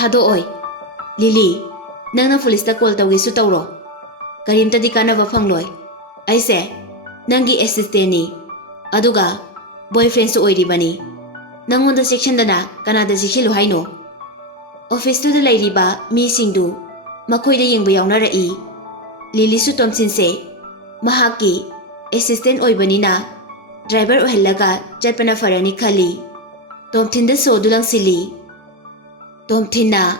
Thado oi. Lily, nang na police ta call tawgi su tawro. Karim ta di kanaba phangloi. Aise, nangi assistant ni. Aduga, boyfriend su oiribani. Nangonda section dana kanada sixilu haino. Office tu da lairiba mi singdu makoida yengba yawnara'i. Lily su tomsinse mahaki assistant oibanina driver ohellaga chatpana farani khali. Tomthinda so dulang sili. Tomthinna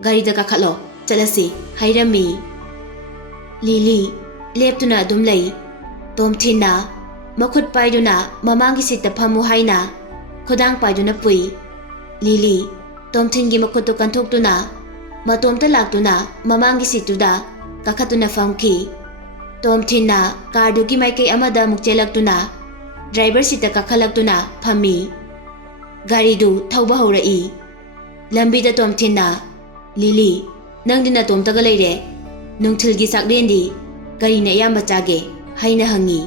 gari da kakhalo chalasi hairami. Lily leptuna adum lei. Tomthinna makhut paiduna mamangi sitta phamu haina khodang paiduna pui. Lily Tomthingi makuto kanthokduna matomta laktuna mamangi situda kakhatuna famki. Tomthinna kardugi maikei amada mukchelaktuna driver sita kakhalактuna phami. Garidu thauba haurai. Lambida Tomthinna Lily nangdina tomtaga leire nungthilgi saklendi garina yamba chage haina hangi.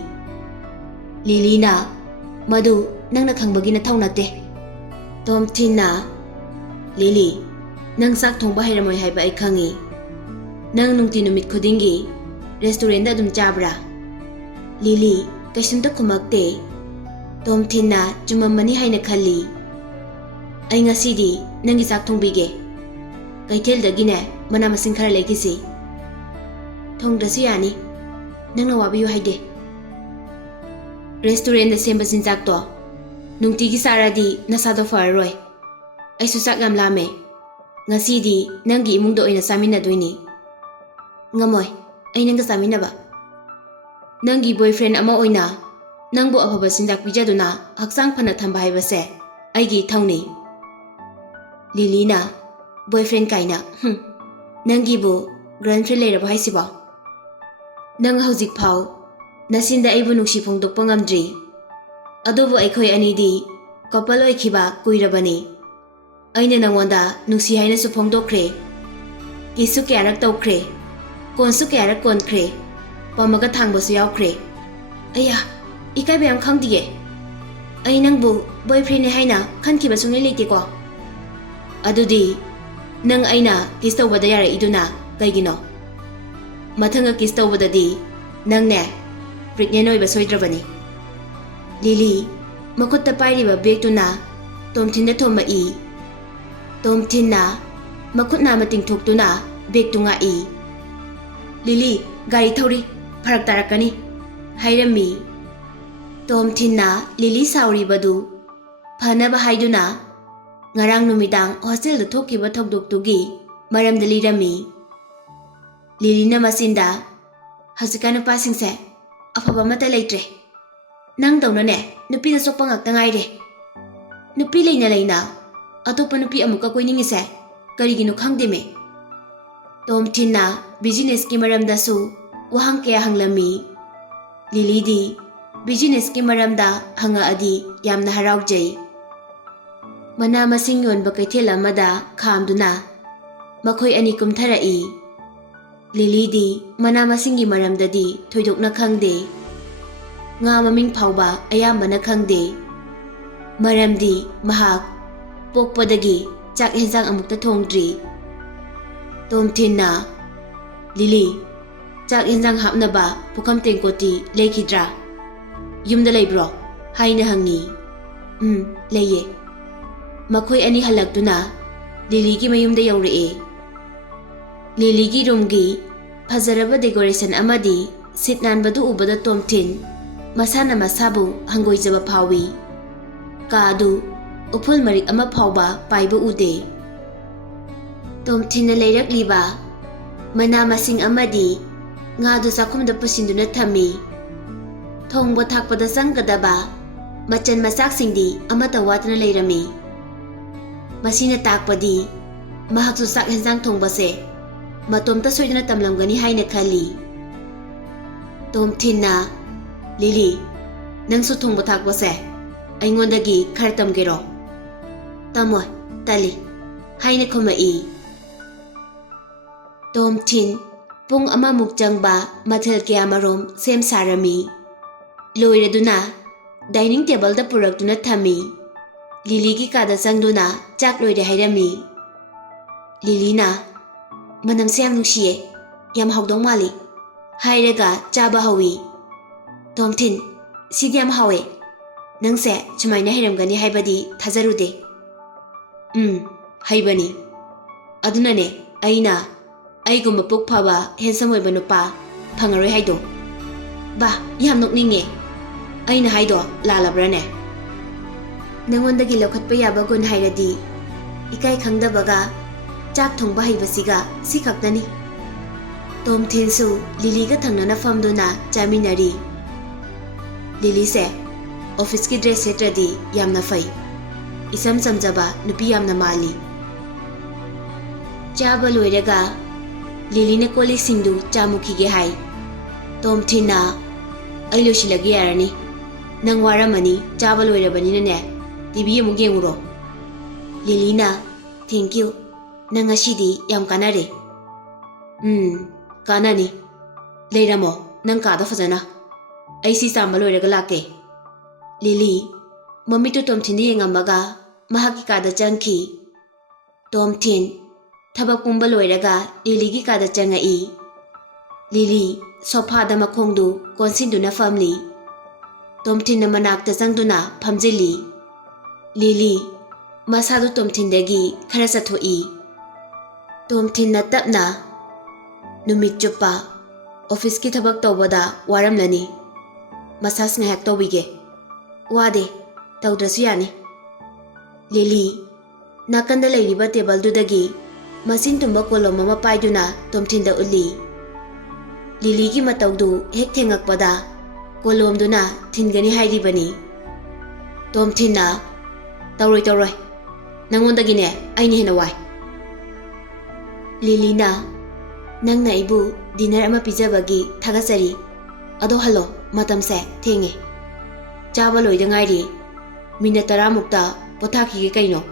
Lily na madu nangna khangbagi na thaunate. Tomthinna Lily, nang sak thongba hairamoi haiba ai khangi. Nang nungti numit khudingi restaurant da dum chabra. Lily, kaisumta khumakte. Tomthinna chumamani haina khalli. Ai ngasidi nangi sak thongbige. Kaithel dagine mana masing khara lekisi. Thongdrasu yani. Nangna wabiyu haide. Restaurant da semba sinjak to. Nungti gi saradi nasado farroi. Ay susak ngam lame. Ngasidi nangi imungdo oina samina doini. Ngamoy, ay nangga samina ba? Nangi boyfriend ama oina nangbo afaba sinjak pijaduna haksang phana thamba haibase aigi thauni. Lily na boyfriend kaina nangi bo girlfriend leiraba haisiba. Nang hauzik phau nasinda aibu nuksi phongdokpa ngamdri. Adobo aikhoi anidi couple oikhiba kuirabani. Aina nangonda nungsi haina su phongdokre. Kisu kyarak tawkre. Konsu kyarak konkre. Pamaga thangbasu yaukre. Aya, ikai bayam khangdige. Ai nangbu boyfriend ni haina khankiba sungai leite ko. Adudi nang aina kiss tawbada yara iduna kaigino. Mathanga kiss tawbada di nang ne pregnant oiba soidrabani. Lily makutta pairiba bag tuna Tomthinda thoma i. Tomthinna makutna mating thokduna bag tunga i. Lily gari thauri pharak tarakani hairami. Tomthinna Lily sauri badu phanaba haiduna ngarang numidang hostel da thokiba thokdok tugi maram da lirami. Lily na masinda hasikana passing se afaba mata leitre. Nang dawna ne nupi na sokpa ngakta ngaire. Nupi leina atopa nupi amuka koiningise karigino khangdeme. Tomthinna business ki maramdasu wahang kaya hanglami. Lily di business ki maramda hanga adi yamna haraujai. Mana masing yonba kaithel amada khamduna makhoi ani kumtharai. Lily di mana masingi maramdadi thoidokna khangde. Nga maming phauba ayambana khangde. Maramdi mahak pokpadagi chak henzang amukta thongdri. Tomthinna Lily chak henzang hapnaba pukham tengkoti lekhidra. Yumda leibro haina hangi. Leye. Makhoi ani halaktuna Lily gi mayumda yauree. Lily gi room gi phazaraba decoration amadi sitnan badu ubada Tomthin masana masabu hangoijaba phawi. Kaadu upul marik ama phauba paiba ude. Tomthinna leirakliba mana masing amadi ngadu sakhumda pusinduna thami. Thongba thakpada sanggadaba machan masaksingdi amata watna leirami. Masina takpadi mahaksu sak henzang thongbase matomta soidana tamlamgani haina khali. Tomthinna Lily nangsu thongba thakbase aingondagi khar tamgero. Tamoy tali haina khomai. Tomthin pung amamuk jangba mathel kya marom sem sarami. Loireduna dining table da purak tuna thami. Lily ki kada sangduna chak loire hairami. Lilina, manam se yam nungsiye, yam haudong mali. Hairaga chaba hawi. Tomthin, sidi yam hawe. Nang se chumaina hiramgani haibadi thazarude. Haibani. Adunane, aina, aigumba puk phaba handsome oiba nupa phangaroi haido. Ba, yam nokninge. Aina haido lalabrane. Nangondagi lokhatpa yaba gun hairadi. Ikai khangdabaga chak thongba haibasiga si khaktani. Tomthin su Lily ga thangnana famduna chaminari. Lily se office ki dress setradi yamna fai. Isam samjaba nupi yamna mali. Chaba loiraga Lily ne kolik singdu chamukhige hai. Tomthin na ai losilagi yarani. Nang waramani chaba loirabani ne TV amuk yenguro. Lily na thank you. Nang asidi yam kanare. Kanani. Leiramo nang kada fazana. Ai si samba loiraga lake. Lily, mami to Tomthin di yengamaga mahaki kada changki. Tomthin, thabak pumba loiraga Lily gi kada changai. Lily, sofa da makhongdu konsinduna family. Tomthin na manakta changduna phamjili. Lily, masadu Tomthin dagi khara sathoi. Tomthin na tapna numit chupa office ki thabak tawbada waramlani. Masas ngayak tawbige. Wade, tawdrasu yani. Lily, nakanda lairiba table dudagi masin tumba kolom mama paiduna Tomthin da uli. Lily gi matawdu hek thengakpada kolom duna thingani hairibani. Tomthin na tawroi nangondagi ne aini hena wai. Lily na nangna ibu dinner ama pijabagi thagasari. Ado halo matamse thenge. Chaba loida ngairi. Minute 10 mukta pothaki ge kaino.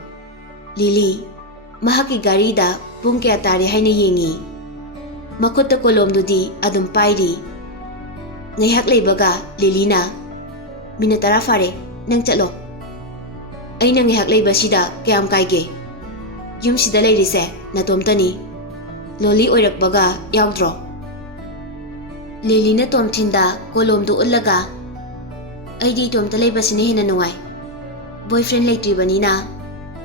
Lily, mahaki gari da pung kya tare haina yengi. Makutta kolom dudi adum pairi. Ngaihak leibaga Lily na minute 10 fare nang chalo. Aina ngaihak leiba sida kyam kaige. Yum sida leirise natomtani. Loli oirakbaga yaudro. Lily na Tomthin da kolom du ullaga aidi tomta leibasine hena nungai. Boyfriend leitribani na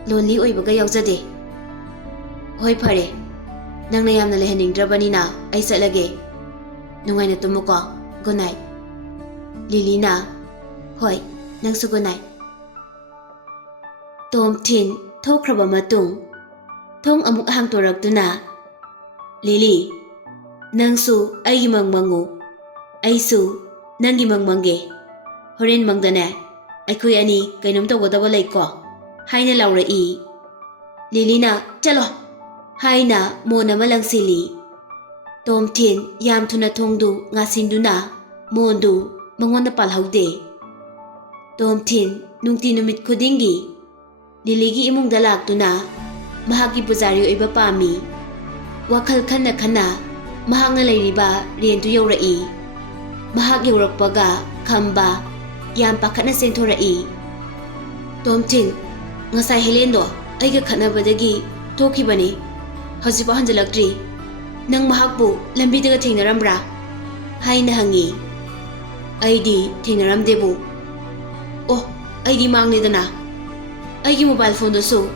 lonely oibaga yaujade. Hoi phare. Nangna yamna lehaningdrabani na ai satlage. Nungai na tumuko. Good night. Lily na hoi nangsu good night. Tomthin thokraba matung thong amuk hangtoraktuna. Lily, nangsu aigi mangmangu. Aisu nangi mangmange. Horen mangdane aikoi ani kainom tawgadaba laiko. Haina laura i. Lily na chalo. Haina mona malangsili. Tomthin yam thuna thongdu ngasingduna mondu mangonda palhaude. Tomthin nungti numit khudingi Lily gi imungda laktuna mahaki pujari oiba pami. Wakhal khana khana mahanga leiriba rentu yaurai. Mahak yaurakpaga khamba yam pakhana sengthorai. Tomthin, ngasai helendo aiga khanabadagi thokibani. Haujipa hanjalaktri. Nang mahakbu lambidaga thengnaramra? Haina hangi. Aidi thengnaramdebu. Oh, aidi mangnedana. Aigi mobile phone dosu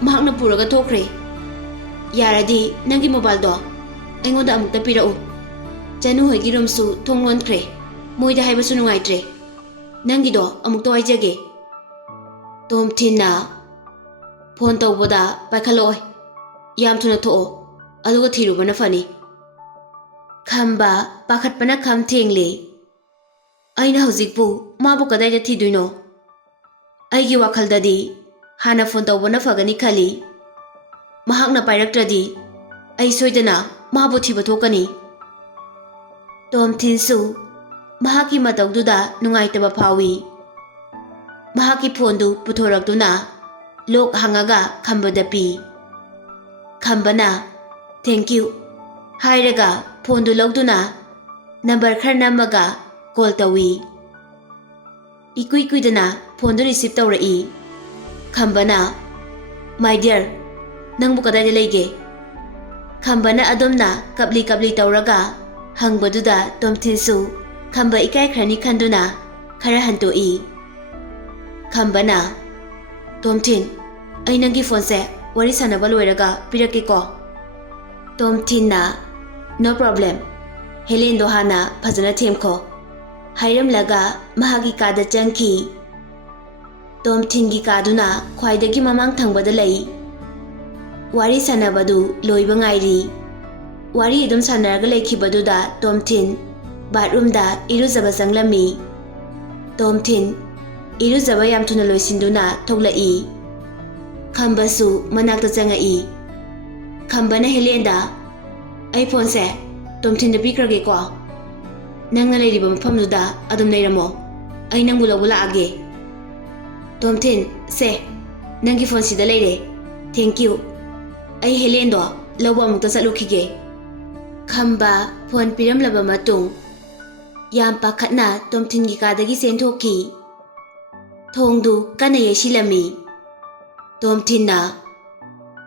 mahakna puraga thokre. Yaradi nangi mobile do aingoda amukta pirau. Janu hoigi room su thonglon kre. Moida haibasu nungaitre. Nangi do amukta waijage. Tomthin na phone tawbada paikhaloi. Yam thuna tho aduga thirubana fani. Khamba pakhatpana kham thengle. Aina hojikpu mabu kadai ja thiduino. Aigi wakhaldadi hana phone tawbana fagani khali. Mahakna pairaktradi ai soidana mabu thiba thokani. Tomthin su mahaki matawduda nungaitaba phawi. Mahaki phone du puthoraktuna lok hangaga khambada pi. Khambana thank you hairaga phone du logduna number khar namaga call tawi. Ikui kuidana phone du receive tawrai. Khambana my dear nangbu kadai leige Khambana adumna kapli tauraga hangbaduda Tomthinsu khamba ikai khrani khanduna khara hantoi. Khambana Tomthin ai nangi phone se wari sanaba loiraga pirake ko. Tomthinna no problem. Helen do hana phajana themkho. Hairamlaga mahagi kada changki. Tomthingi kaduna khwaidagi mamang thangbada lai. Wari sanabadu loiba ngairi. Wari idum sanaraga leikhibaduda Tomthin bathroom da iruzaba sanglami. Tomthin iruzaba yam thuna loisinduna thoglai. Khambasu manakta changai. Khambana Helenda ai phone se Tomthin da pikrage ko. Nangna leiriba mafamduda adum leiramo. Ai nangbu lawba laage. Tomthin se nangi phone sida leire. Thank you. Ai Helendo lawba amukta chatlukige. Khamba phone piramlaba matung yam pakhatna Tomthingi kadagi senthokhi. Thongdu kana yesilami. Tomthinna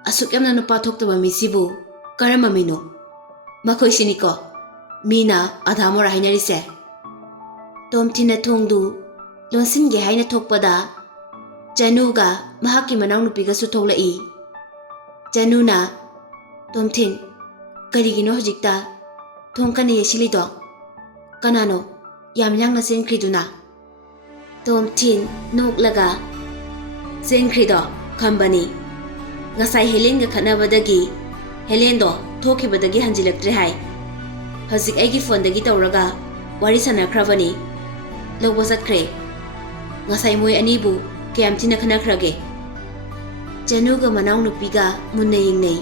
asuk yamna nupa thoktaba misibu karama mino. Makhoi siniko mina adhamora hainarise. Tomthinna thongdu lonsinge haina thokpada Januga mahaki manang nupiga su thoglai. Januna Tomthin karigino hojikta thongkane yesilido kanano yamyangna senkriduna. Tomthin noklaga senkrido khambani ngasai Helenga khanabadagi Helendo thokibadagi hanjilaktre hai. Hajik aigi phone dagi tauraga wari sanakhrabani lawba chatkre. Ngasai moi anibu kayam thina khanakhrage. Januga manaw nupiga munna yingnei.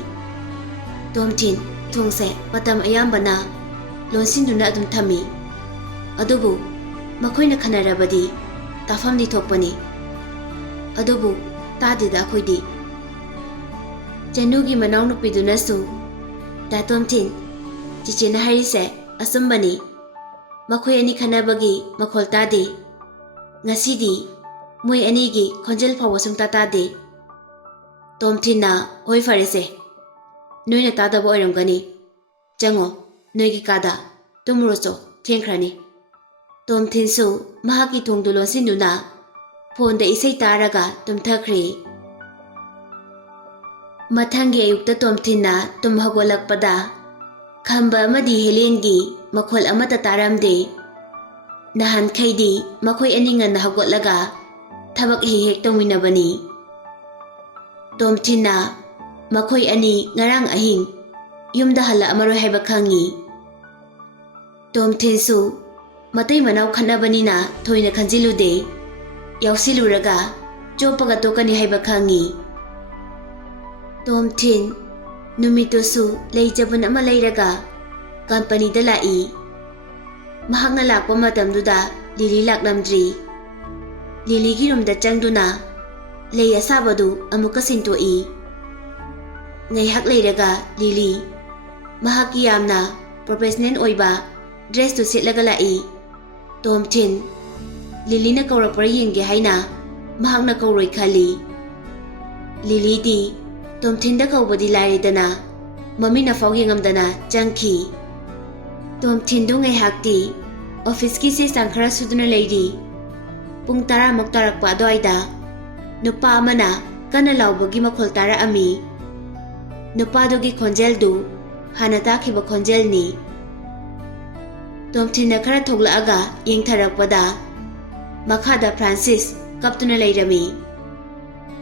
Tomthin thongse matam ayambana lonsinduna adum thami. Adubu makhoina khanarabadi tafamdi thokpani. Adubu tadida khoidi. Janugi manaw nupidunasu da Tomthin chichena harise asumbani. Makhoi ani khanabagi makhol tade. Ngasidi moi anigi khonjel phawa sungta tade. Tomthinna hoi farese. Noina tadaba oiramgani. Jango noigi kada tumuroso thengkhrani. Tomthinsu mahaki thongdu lonsinduna phone da isai taraga tumthakri. Mathangi ayukta Tomthinna tumhagolakpada khamba amadi Helengi makhol amata taramde. Nahan khaidi makhoi aningan hagotlaga thabak hi hek tongminabani. Tomthinna makhoi ani ngarang ahing yumda hala amaroi haiba khangi. Tomthinsu matai manaw khanabanina thoina khanjilude. Yausiluraga chopaga tokani haiba khangi. Tomthin numitosu leijabun ama leiraga company da lai. Mahakna lakpa matamduda Lily laklamdri. Lily gi room da changduna lei asabadu amuka sintoi. Ngaihak leiraga Lily mahaki yamna professional oiba dress tu setlaga lai. Tomthin Lily na kaurapara yenge haina mahakna kauroi khali. Lily di Tomthin da kaubadi lairidana mamina fau yengamdana changki. Tomthin du ngaihak di office ki se sangkhara suduna leiri. Pung 10 mak tarakpa adoida nupa amana kana laubagi makhol tara ami. Nupa dogi khonjel du hana takhiba khonjel ni. Tomthinna khara thoglaaga yengtharakpada makhada Francis kaptuna leirami.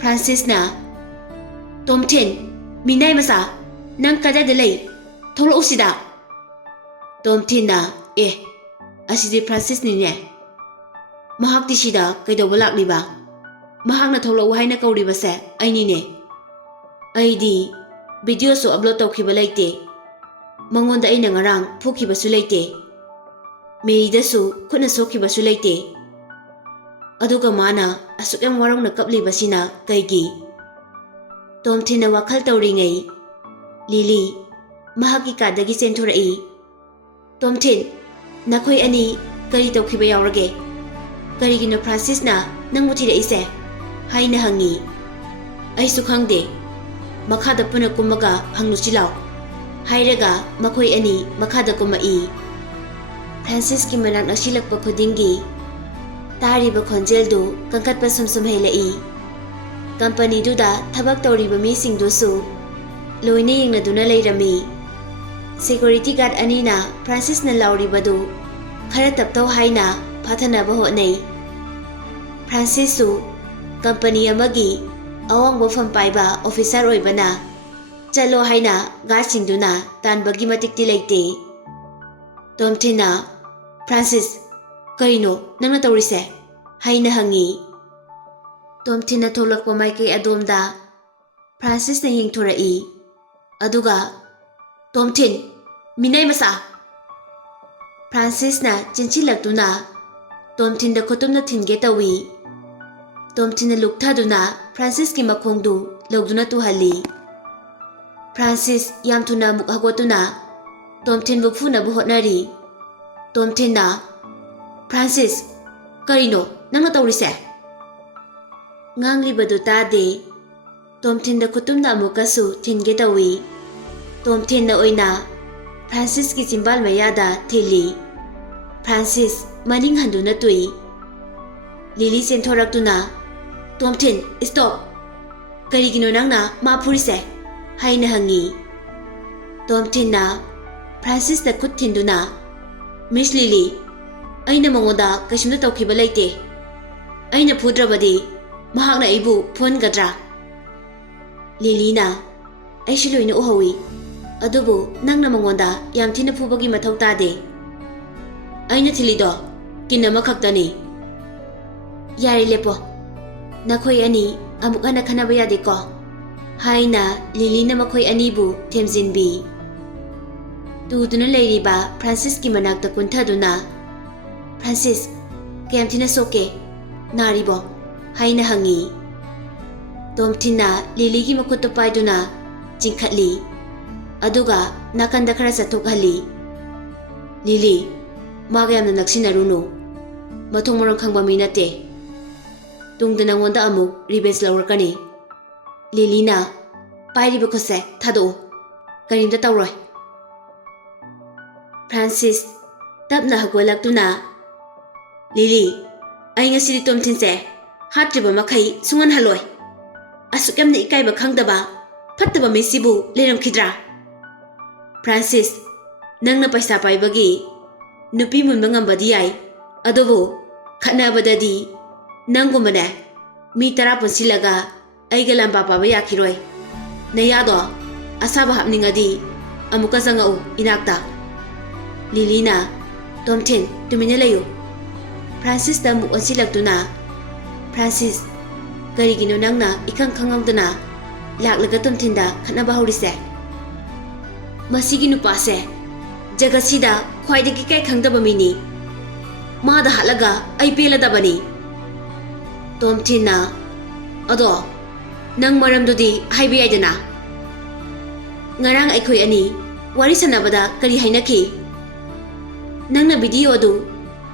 Francis na Tomthin minai masa nang kada delay tholo usida. Tomthinna asidi Francis ni ne. Mahak ti sida kaidoba lakliba. Mahakna tholo haina kauriba se aini ne. Aidi video so upload tawkhiba leite. Mangonda aina ngarang phukhiba su leite. Meida su khuna sokhiba su leite. Aduga mana asukyam warongna kapliba sina kaigi. Tomthinna wakhal tawringai. Lily mahaki kadagi senthurai. Tomthin nakhoi ani kari tawkhiba yaurage. Karigino Francis na nangmu thiraise haina hangi. Aisu khangde makhada puna kumaga hangnu chilaw. Hairaga makhoi ani makhada kumai. Francis ki manak nasilakpa khudingi tariba khonjel du kankatpa sumsum helai. Company duda thabak tawriba mi singdusu loine yengna duna leirami. Security guard anina Francis na lauribadu khara taptau haina phathanaba hotnai. Francis su company amagi awang bofam paiba officer oibana chalo haina guard singduna tanbagi matikti leite. Tomthina Francis karino nangna tawrise haina hangi. Tomthina tholakpa maikei adomda Francis na yengthorai aduga Tomthin minai masa. Francis na chinchilaktuna Tomthin da khutumna thinge tawi. Tomthin na lukthaduna Francis ki makhongdu logduna tuhali. Francis yam thuna muk hagotuna Tomthin bu phuna bu hotnari. Tomthin na Francis karino nangna tawrise nganglibadu tade. Tomthin da khutumna amukasu thinge tawi. Tomthin na oina Francis ki chimbal mayada thili. Francis maning handuna tui. Lily chenthoraktuna Tomthin stop karigino nangna ma phurise haina hangi. Tomthin na Francis da khut thinduna Miss Lily aina mangoda kaishumna tawkhiba leite. Aina phudrabadi mahakna aibu phone gadra. Lily na aishu loina uhawi adubu nangna mangoda yam thina phubagi mathau tade. Aina thilido kinama khaktani. Yari lepo nakhoi ani amuk ana khanaba yade ko haina Lily na makhoi ani bu themjinbi. Tuduna leiriba Francis ki manakta kunthaduna Francis kayam thina soke naribo haina hangi. Tomthina Lily ki makhutto paiduna chingkhatli aduga nakanda khara chathokhali. Lily maga yamna naksinarunu mathong morang khangba mi nate. Tungda nangonda amuk revenge lawrakani. Lily na pairiba khose thado karimda tawroi. Francis tapna hagolaktuna Lily ai ngasidi Tomthin se hatriba makhai sungan haloi asukemna ikaiba khangdaba phattaba mesibu leramkhidra. Francis nangna paisa paibagi nupi munba ngambadi yai adobo khanabadadi nangumane mi tara punsilaga aiga lamba paba yakhiroi. Nayado asaba hapningadi amuka zangau inakta. Lily na Tomthin tumina layo. Francis da muk ansilaktuna Francis karigino nangna ikhang khangawdana laklaga Tomthin da khanaba haurise. Masigi nupase jagasida khwaidagi kai khangdaba mini mada halaga ai peladabani. Tomthin na ado nang maramdudi haibe aidana ngarang aikhoi ani wari sanabada kari hainaki. Nangna video du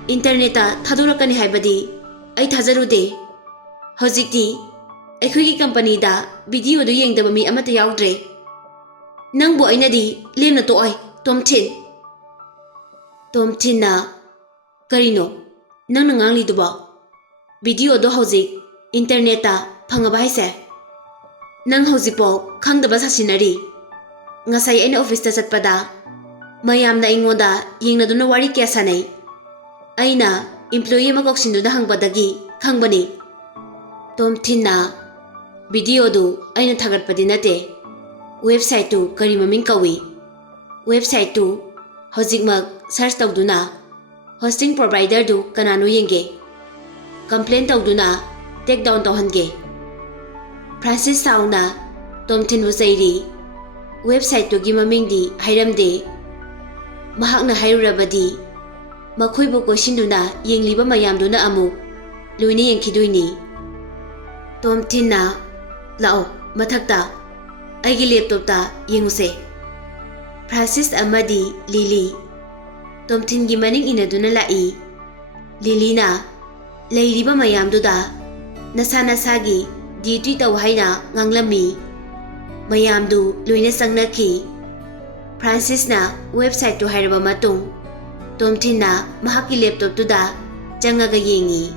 internet thadorakani haibadi ai thajarude. Hojikti aikhoi ki company da video du yengdaba mi amata yaudre. Nangbu ainadi lemna toai Tomthin. Tomthin na karino nangna ngangli duba video do hojik internet ta phangaba haise. Nang hojipo khangdaba sasinari. Ngasai aina office ta chatpada mayamna ingoda yengnaduna wari kya sanai. Aina employee ma koksinduna hangbadagi khangbani. Tomthin na video du aina thagatpadi nate. Website tu kari maming kawi. Website tu hojikmak search tawduna hosting provider du kanano yenge. Complaint tawduna take down tawhange. Francis sauna Tomthin bu zairi. Website tu gi maming di hairamde. Mahakna hairurabadi makhoi bu koishinduna yengliba mayamduna amu luini yengkhiduini. Tomthin na lao mathakta aigi laptop ta yenguse. Francis amadi Lily Tomthin gi maning inaduna lai. Lily na leiriba mayamduda nasa nasagi duty taw haina nganglami. Mayamdu luina sangnaki. Francisna website to hairaba matung Tomthina mahaki laptop tuda changaga yengi